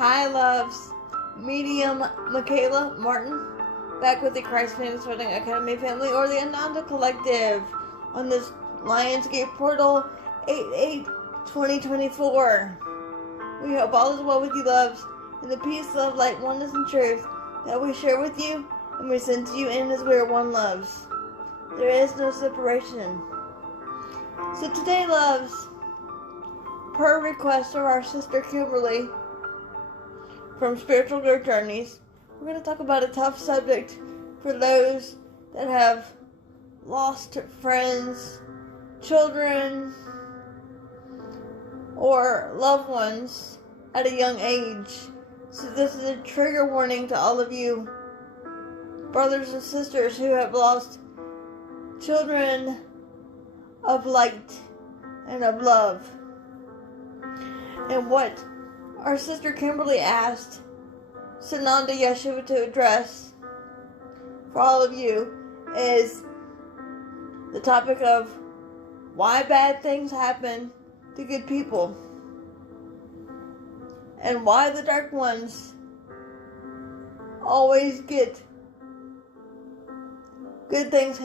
Hi, loves. Medium Michaela Martin, back with the Christ Famous Wedding Academy family, or the Ananda Collective, on this Lionsgate Portal 8/8/2024. We hope all is well with you, loves, and the peace, love, light, oneness, and truth that we share with you and we send to you in as we are one, loves. There is no separation. So today, loves, per request of our sister Kimberly from Spiritual Growth Journeys, we're going to talk about a tough subject for those that have lost friends, children, or loved ones at a young age. So this is a trigger warning to all of you brothers and sisters who have lost children of light and of love. And what our sister Kimberly asked Sananda Yeshua to address for all of you is the topic of why bad things happen to good people and why the dark ones always get good things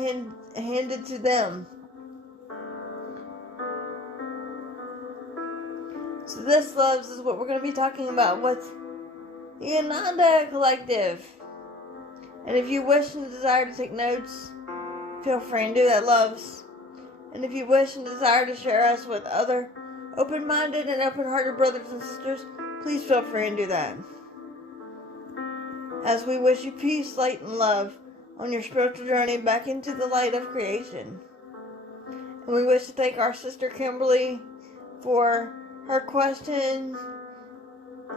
handed to them. So this, loves, is what we're going to be talking about with the Ananda Collective. And if you wish and desire to take notes, feel free and do that, loves. And if you wish and desire to share us with other open-minded and open-hearted brothers and sisters, please feel free and do that. As we wish you peace, light, and love on your spiritual journey back into the light of creation. And we wish to thank our sister Kimberly for her question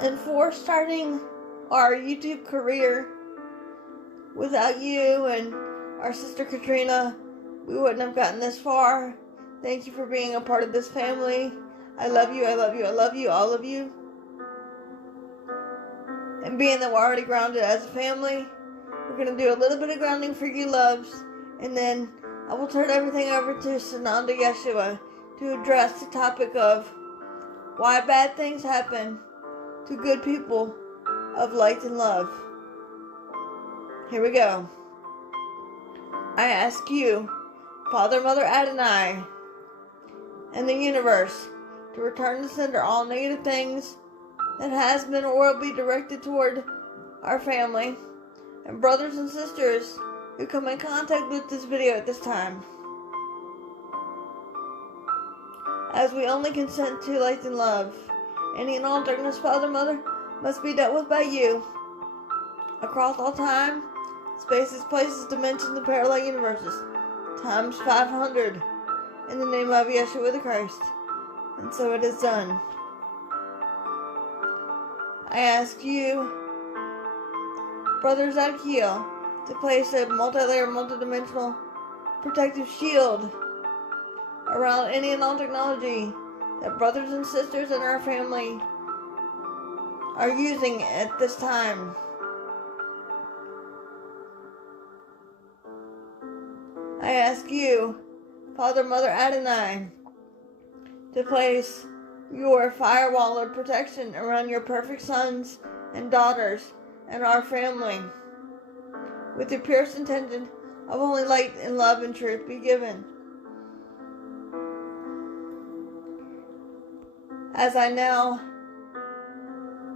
and for starting our YouTube career. Without you and our sister Katrina, we wouldn't have gotten this far. Thank you for being a part of this family. I love you, I love you, I love you, all of you. And being that we're already grounded as a family, we're going to do a little bit of grounding for you, loves, and then I will turn everything over to Sananda Yeshua to address the topic of why bad things happen to good people of light and love. Here we go. I ask you, Father, Mother, Adonai, and the universe, to return to sender all negative things that has been or will be directed toward our family and brothers and sisters who come in contact with this video at this time. As we only consent to light and love, any and all darkness, Father, Mother, must be dealt with by you across all time, spaces, places, dimensions, and parallel universes, times 500, in the name of Yeshua the Christ. And so it is done. I ask you, Brother Zadkiel, to place a multi-layer, multi-dimensional protective shield around any and all technology that brothers and sisters in our family are using at this time. I ask you, Father, Mother, Adonai, to place your firewall of protection around your perfect sons and daughters and our family, with the purest intention of only light and love and truth be given. As I now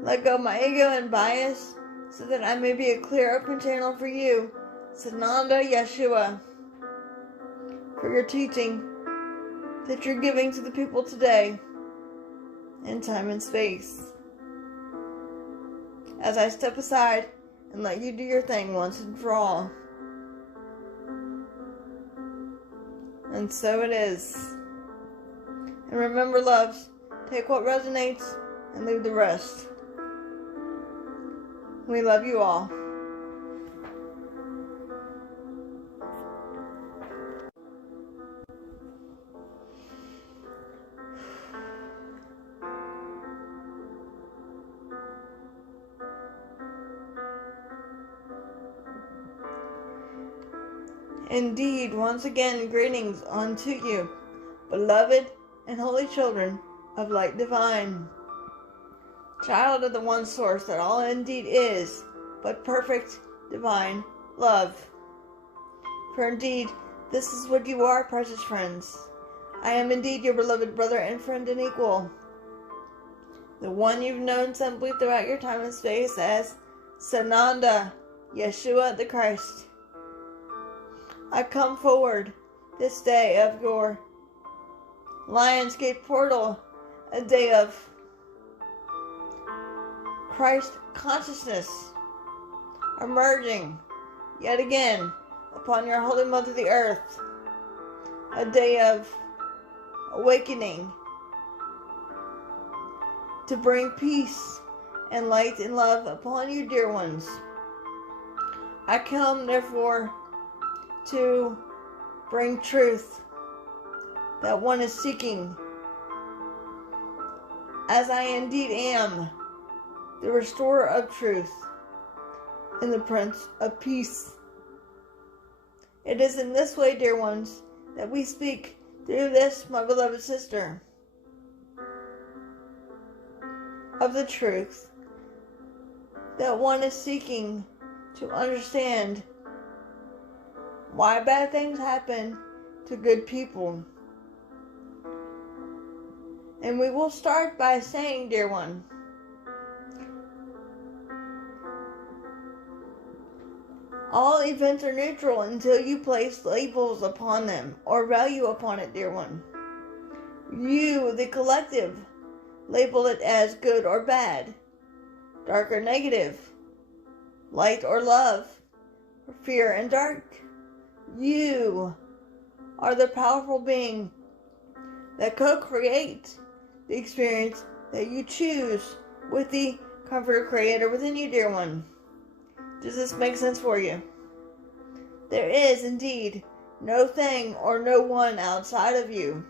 let go of my ego and bias, so that I may be a clear, open channel for you, Sananda Yeshua, for your teaching that you're giving to the people today, in time and space. As I step aside and let you do your thing once and for all. And so it is. And remember, loves, take what resonates and leave the rest. We love you all. Indeed, once again, greetings unto you, beloved and holy children of light divine. child of the one source that all indeed is, but perfect divine love. For indeed, this is what you are, precious friends. I am indeed your beloved brother and friend and equal, the one you've known simply throughout your time and space as Sananda, Yeshua the Christ. I come forward this day of your Lionsgate portal, a day of Christ consciousness emerging yet again upon your Holy Mother the Earth, a day of awakening to bring peace and light and love upon you, dear ones. I come, therefore, to bring truth that one is seeking, as I indeed am the restorer of truth and the Prince of Peace. It is in this way, dear ones, that we speak through this, my beloved sister, of the truth that one is seeking to understand why bad things happen to good people. And we will start by saying, dear one, all events are neutral until you place labels upon them or value upon it, dear one. You, the collective, label it as good or bad, dark or negative, light or love, or fear and dark. You are the powerful being that co-create the experience that you choose with the Comforter Creator within you, dear one. Does this make sense for you? There is indeed no thing or no one outside of you.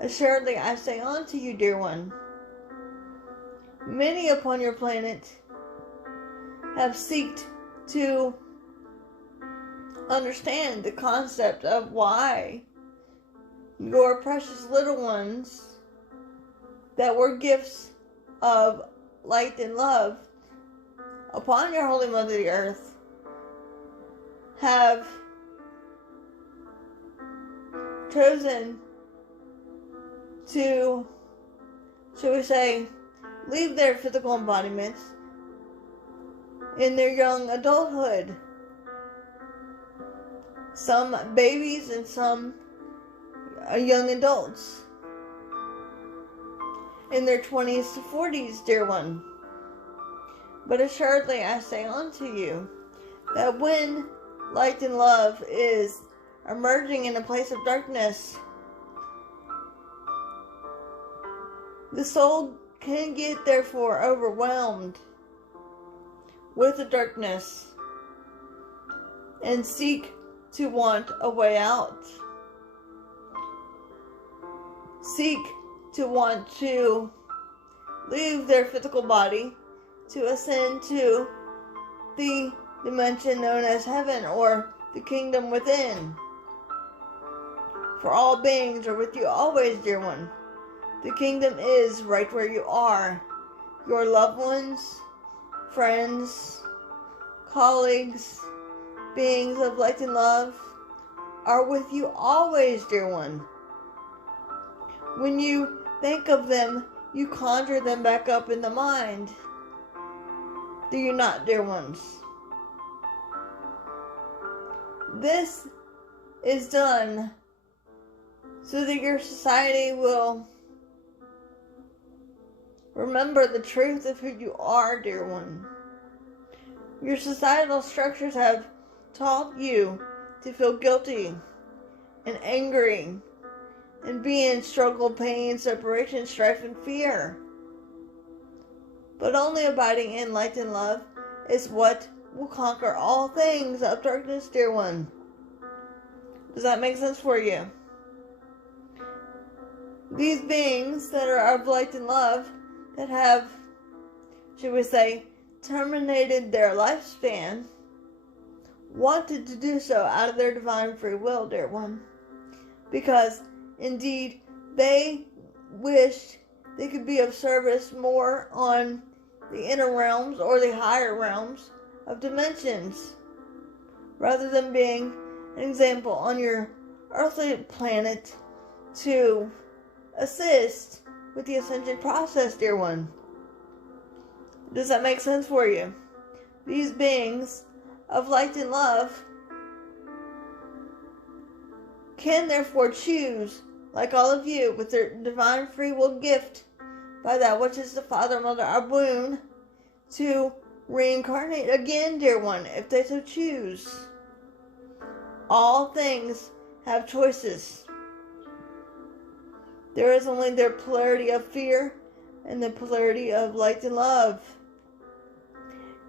Assuredly, I say unto you, dear one, many upon your planet have sought to understand the concept of why your precious little ones that were gifts of light and love upon your Holy Mother the Earth have chosen to, shall we say, leave their physical embodiments in their young adulthood. Some babies and some young adults in their 20s to 40s, dear one. But assuredly I say unto you that when light and love is emerging in a place of darkness, the soul can get therefore overwhelmed with the darkness and seek to want a way out. Seek to want to leave their physical body to ascend to the dimension known as heaven or the kingdom within. For all beings are with you always, dear one. The kingdom is right where you are. Your loved ones, friends, colleagues, beings of light and love are with you always, dear one. When you think of them, you conjure them back up in the mind. Do you not, dear ones? This is done so that your society will remember the truth of who you are, dear one. Your societal structures have taught you to feel guilty and angry and be in struggle, pain, separation, strife, and fear. But only abiding in light and love is what will conquer all things of darkness, dear one. Does that make sense for you? These beings that are of light and love, that have, should we say, terminated their lifespan, wanted to do so out of their divine free will, dear one. Because, indeed, they wished they could be of service more on the inner realms or the higher realms of dimensions, rather than being an example on your earthly planet to assist with the ascension process, dear one. Does that make sense for you? These beings of light and love can therefore choose, like all of you, with their divine free will gift by that which is the Father, Mother, our womb, to reincarnate again, dear one, if they so choose. All things have choices. There is only their polarity of fear and the polarity of light and love.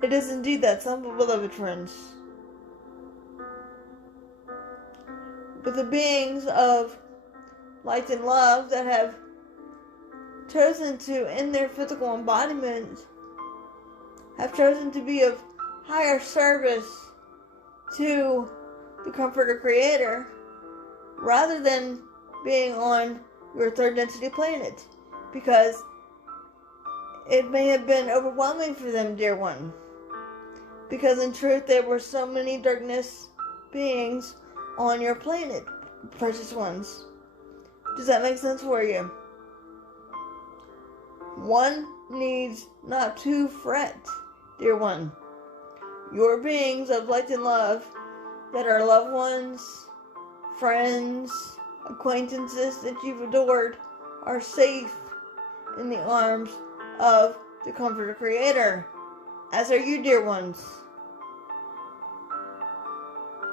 It is indeed that simple, beloved friends. But the beings of light and love that have chosen to, in their physical embodiment, have chosen to be of higher service to the Comforter Creator, rather than being on your third density planet, because it may have been overwhelming for them, dear one. Because in truth, there were so many darkness beings on your planet, precious ones. Does that make sense for you? One needs not to fret, dear one. Your beings of light and love that are loved ones, friends, acquaintances that you've adored are safe in the arms of the Comforter Creator, as are you, dear ones.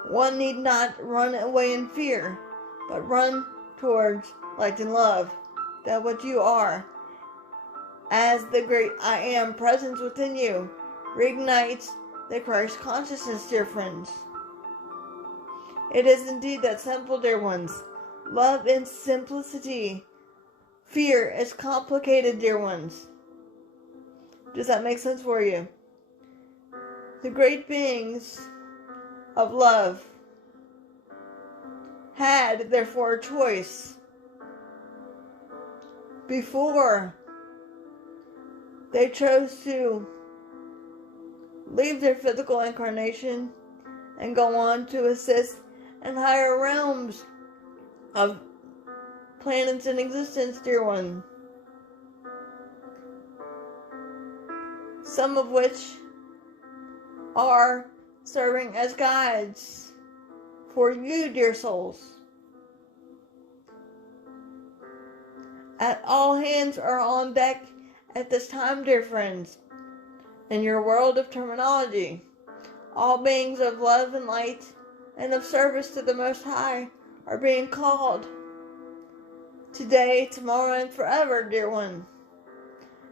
One need not run away in fear, but run towards light and love, that what you are, as the great I Am presence within you, reignites the Christ consciousness, dear friends. It is indeed that simple, dear ones. Love in simplicity. Fear is complicated, dear ones. Does that make sense for you? The great beings of love had, therefore, a choice before they chose to leave their physical incarnation and go on to assist in higher realms of planets in existence, dear one. Some of which are serving as guides for you, dear souls. At all hands are on deck at this time, dear friends. In your world of terminology, all beings of love and light and of service to the Most High are being called today, tomorrow, and forever, dear one,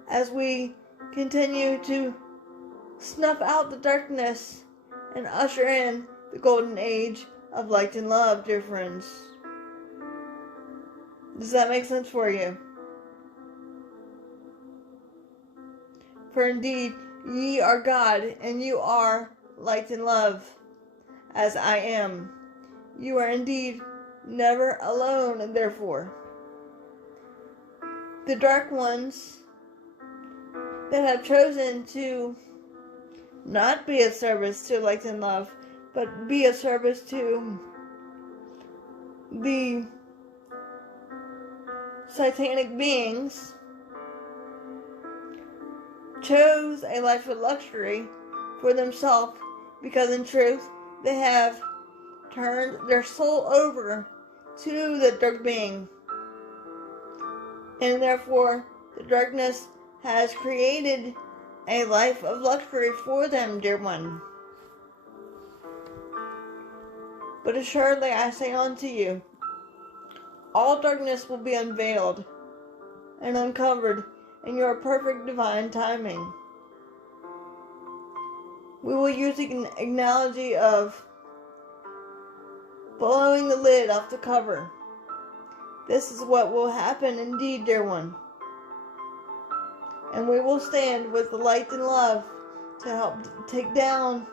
as we continue to snuff out the darkness and usher in the golden age of light and love, dear friends. Does that make sense for you? For indeed, ye are God, and you are light and love, as I am. You are indeed never alone, and therefore the dark ones that have chosen to not be of service to light and love, but be of service to the satanic beings, chose a life of luxury for themselves, because in truth they have turned their soul over to the dark being, and therefore the darkness has created a life of luxury for them, dear one. But assuredly I say unto you, all darkness will be unveiled and uncovered in your perfect divine timing. We will use an analogy of blowing the lid off the cover. This is what will happen indeed, dear one. And we will stand with the light and love to help take down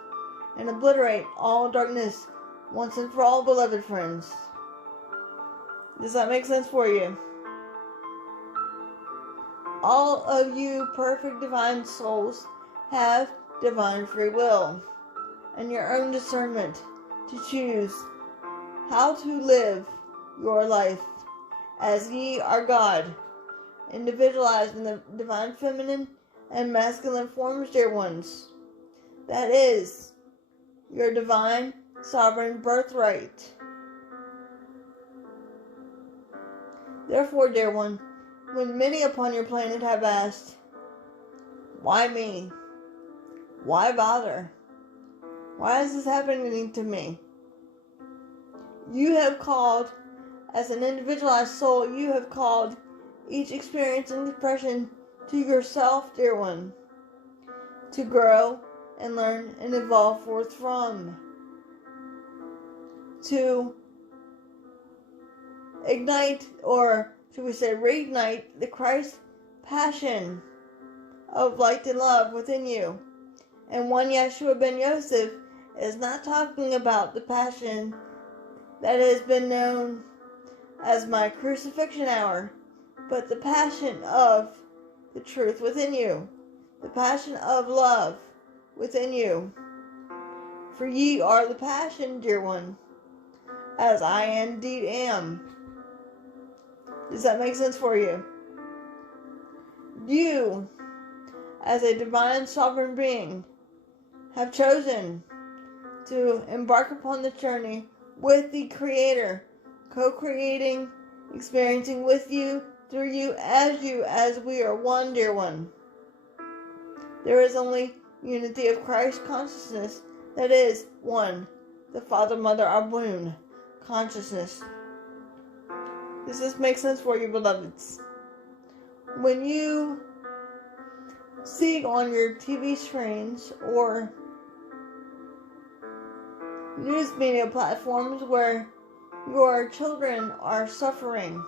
and obliterate all darkness once and for all, beloved friends. Does that make sense for you? All of you perfect divine souls have divine free will and your own discernment to choose how to live your life as ye are God, individualized in the divine feminine and masculine forms, dear ones. That is your divine sovereign birthright. Therefore, dear one, when many upon your planet have asked, why me? Why bother? Why is this happening to me? You have called, as an individualized soul, you have called each experience and expression to yourself, dear one, to grow and learn and evolve forth from, to ignite, or should we say reignite, the Christ passion of light and love within you. And one Yeshua ben Yosef is not talking about the passion that has been known as my crucifixion hour, but the passion of the truth within you, the passion of love within you. For ye are the passion, dear one, as I indeed am. Does that make sense for you? You, as a divine sovereign being, have chosen to embark upon the journey with the Creator, co-creating, experiencing with you, through you, as we are one, dear one. There is only unity of Christ consciousness, that is, one, the Father, Mother, Abun consciousness. Does this make sense for you, beloveds? When you see on your TV screens or news media platforms where your children are suffering,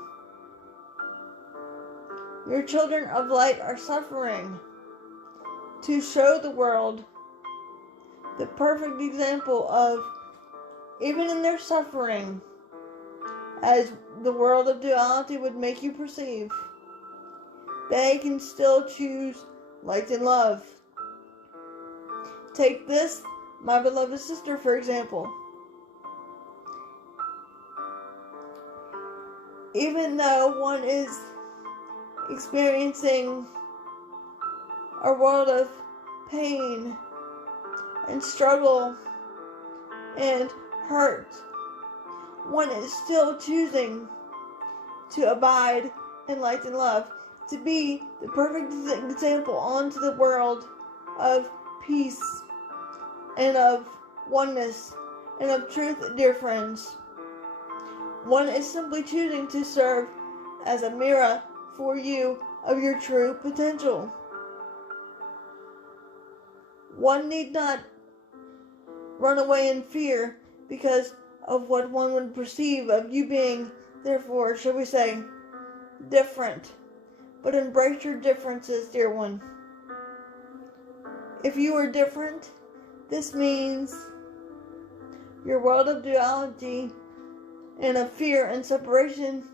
your children of light are suffering, to show the world the perfect example of, even in their suffering, as the world of duality would make you perceive, they can still choose light and love. Take this, my beloved sister, for example. Even though one is experiencing a world of pain and struggle and hurt, one is still choosing to abide in light and love, to be the perfect example onto the world of peace and of oneness and of truth, dear friends. One is simply choosing to serve as a mirror for you of your true potential. One need not run away in fear because of what one would perceive of you being, therefore, shall we say, different. But embrace your differences, dear one. If you are different, this means your world of duality and of fear and separation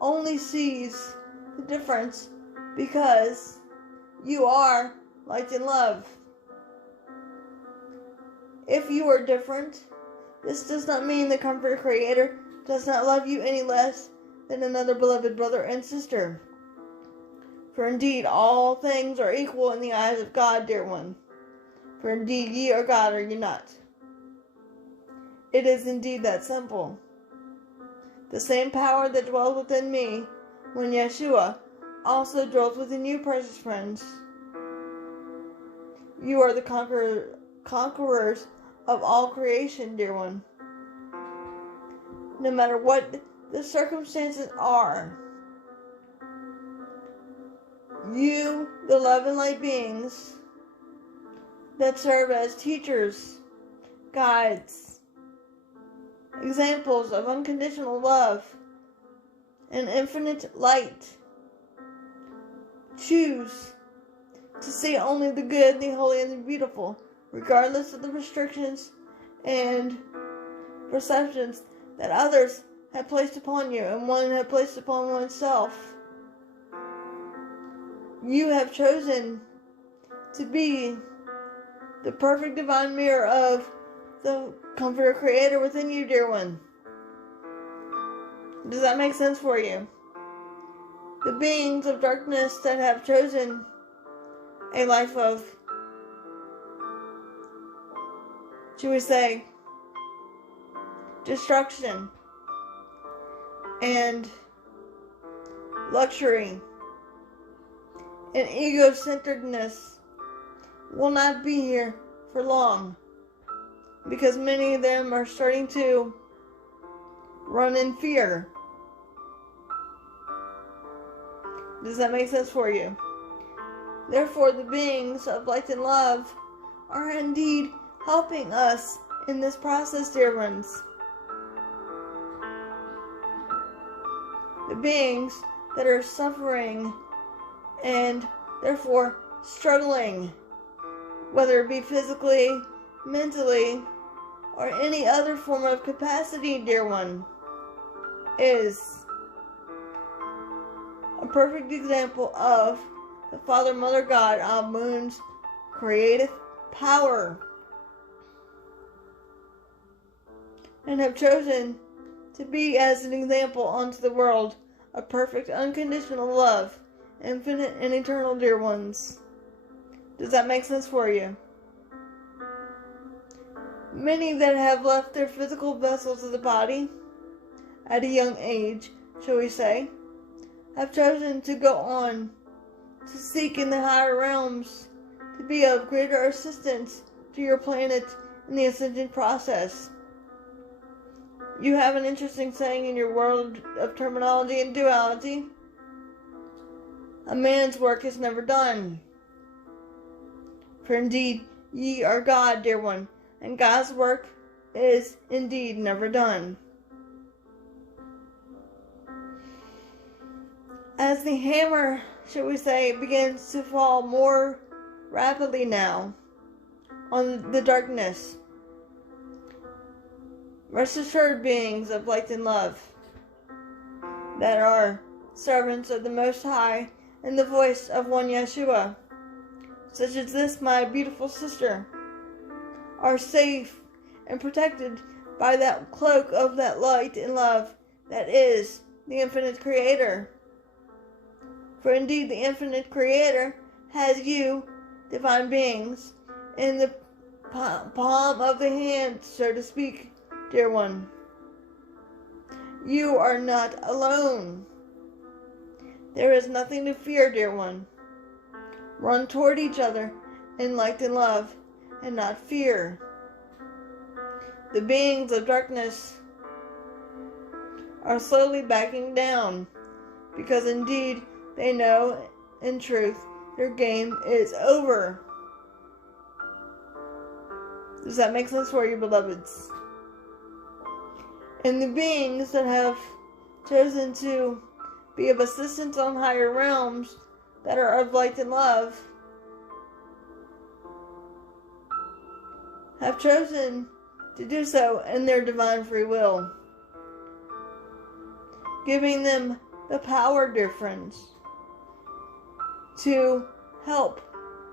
only sees the difference because you are light and love. If you are different, this does not mean the Comforter Creator does not love you any less than another beloved brother and sister. For indeed all things are equal in the eyes of God, dear one. For indeed ye are God, are ye not? It is indeed that simple. The same power that dwells within me when Yeshua also dwells within you, precious friends. You are the conquerors of all creation, dear one. No matter what the circumstances are, you, the love and light beings that serve as teachers, guides, examples of unconditional love and infinite light, choose to see only the good, the holy, and the beautiful, regardless of the restrictions and perceptions that others have placed upon you and one had placed upon oneself. you have chosen to be the perfect divine mirror of the Comforter Creator within you, dear one. Does that make sense for you? The beings of darkness that have chosen a life of, should we say, destruction and luxury and ego-centeredness will not be here for long, because many of them are starting to run in fear. Does that make sense for you? Therefore, the beings of light and love are indeed helping us in this process, dear ones. The beings that are suffering and therefore struggling, whether it be physically, mentally, or any other form of capacity, dear one, is a perfect example of the Father, Mother, God, Amun's creative power, and have chosen to be as an example unto the world of perfect unconditional love, infinite and eternal, dear ones. Does that make sense for you? Many that have left their physical vessels of the body at a young age, shall we say, have chosen to go on to seek in the higher realms to be of greater assistance to your planet in the ascension process. You have an interesting saying in your world of terminology and duality: a man's work is never done. For indeed ye are God, dear one, and God's work is indeed never done. As the hammer, shall we say, begins to fall more rapidly now on the darkness, rest assured, beings of light and love that are servants of the Most High and the voice of one Yeshua, such as this, my beautiful sister, are safe and protected by that cloak of that light and love that is the infinite Creator. For indeed the infinite Creator has you, divine beings, in the palm of the hand, so to speak, dear one. You are not alone. There is nothing to fear, dear one. Run toward each other in light and love, and not fear. The beings of darkness are slowly backing down, because indeed they know, in truth, their game is over. Does that make sense for you, beloveds? And the beings that have chosen to be of assistance on higher realms that are of light and love have chosen to do so in their divine free will, giving them the power, dear friends, to help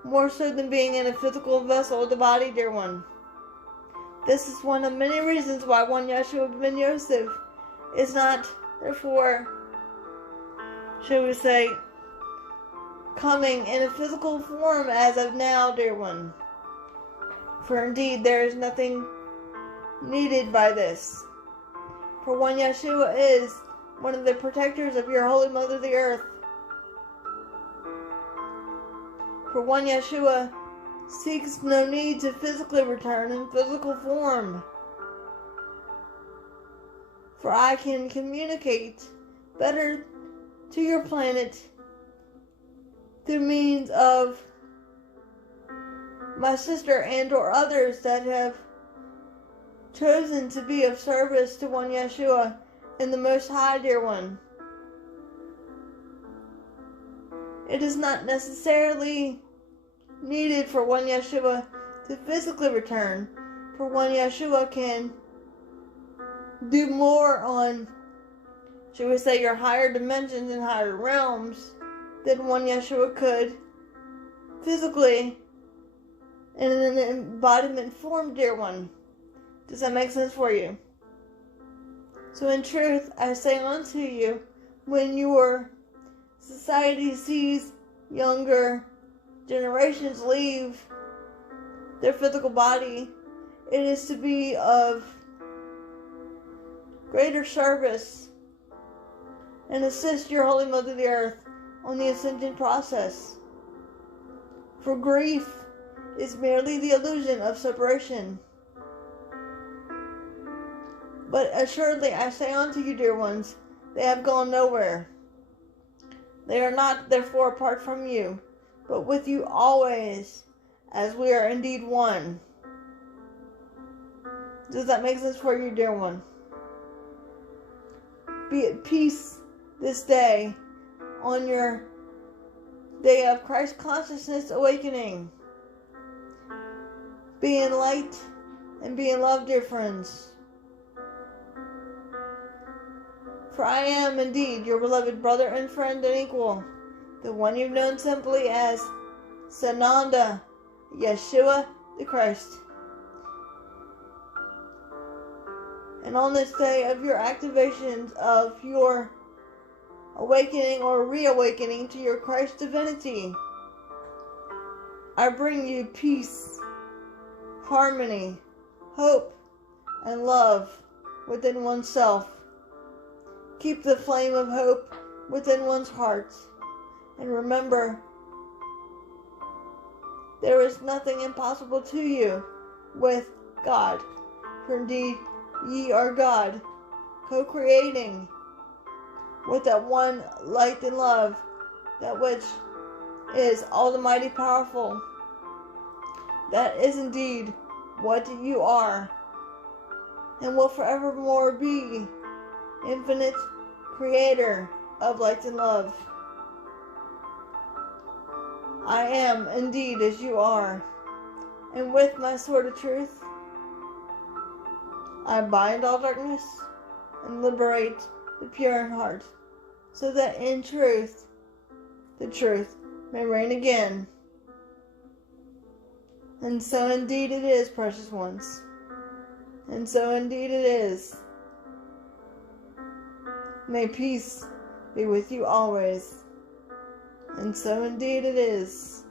more so than being in a physical vessel of the body, dear one. This is one of many reasons why one Yeshua ben Yosef is not, therefore, shall we say, coming in a physical form as of now, dear one. For indeed there is nothing needed by this. For one Yeshua is one of the protectors of your Holy Mother the Earth. For one Yeshua seeks no need to physically return in physical form. For I can communicate better to your planet through means of my sister and or others that have chosen to be of service to one Yeshua and the Most High, dear one. It is not necessarily needed for one Yeshua to physically return, for one Yeshua can do more on, shall we say, your higher dimensions and higher realms than one Yeshua could physically in an embodiment form, dear one. Does that make sense for you? So in truth, I say unto you, when your society sees younger generations leave their physical body, it is to be of greater service and assist your Holy Mother the Earth on the ascension process. For grief is merely the illusion of separation. But assuredly I say unto you, dear ones, they have gone nowhere. They are not therefore apart from you, but with you always, as we are indeed one. Does that make sense for you, dear one? Be at peace this day on your day of Christ consciousness awakening. Be in light and be in love, dear friends. For I am indeed your beloved brother and friend and equal, the one you've known simply as Sananda, Yeshua the Christ. And on this day of your activations of your awakening or reawakening to your Christ divinity, I bring you peace, harmony, hope, and love within oneself. Keep the flame of hope within one's heart. And remember, there is nothing impossible to you with God. For indeed, ye are God, co-creating with that one light and love, that which is almighty powerful. That is indeed what you are, and will forevermore be, infinite creator of light and love. I am indeed as you are, and with my sword of truth, I bind all darkness and liberate the pure in heart, so that in truth, the truth may reign again. And so indeed it is, precious ones. And so indeed it is. May peace be with you always. And so indeed it is.